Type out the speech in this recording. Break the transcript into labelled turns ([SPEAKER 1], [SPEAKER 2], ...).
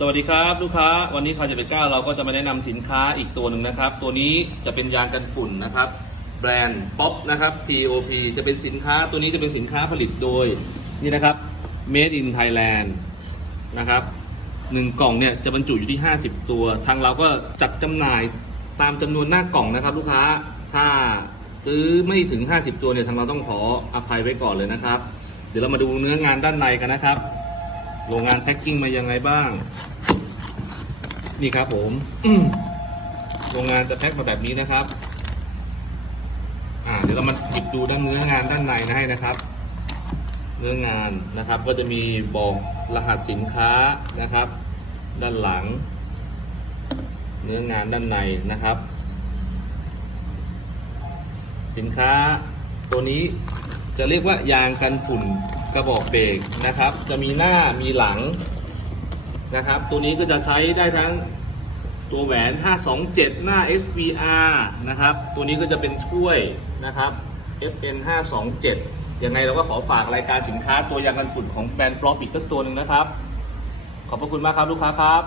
[SPEAKER 1] สวัสดีครับลูกค้าวันนี้คาจะเป็นก้าเราก็จะมาแนะนำสินค้าอีกตัวหนึ่งนะครับ ตัวนี้จะเป็นยางกันฝุ่นนะครับ แบรนด์ป๊อปนะครับ POP จะเป็นสินค้าตัวนี้จะเป็นสินค้าผลิตโดยนี่นะครับ Made in Thailand นะครับหนึ่งกล่องเนี่ยจะบรรจุอยู่ที่ 50 ตัว ทางเราก็จัดจำหน่ายตามจำนวนหน้ากล่องนะครับ ลูกค้าถ้าซื้อไม่ถึง 50 ตัวเนี่ยทางเราต้องขออภัยไว้ก่อนเลยนะครับ เดี๋ยวเรามาดูเนื้องานด้านในกันนะครับ โรงงานแพ็คกิ้งมายังไงบ้าง นี่ครับผมโรงงานจะแพ็คมาแบบนี้นะครับ อ่า เดี๋ยวเรามาหยิบดูด้านเนื้องานด้านในนะให้นะครับ เนื้องานนะครับ ก็จะมีบอกรหัสสินค้านะครับ ด้านหลัง เนื้องานด้านในนะครับ สินค้าตัวนี้ จะเรียกว่ายางกันฝุ่นกระบอกเบรกนะครับ จะมีหน้ามีหลังนะครับ ตัวนี้ก็จะใช้ได้ทั้งตัวแหวน 527 หน้า SVR นะครับ ตัวนี้ก็จะเป็นถ้วยนะครับ FN 527ยังไงเราก็ขอฝากรายการสินค้าตัวยางกันฝุ่นของแบรนด์ปลอปอีกสักตัวหนึ่งนะครับ ขอบพระคุณมากครับลูกค้าครับ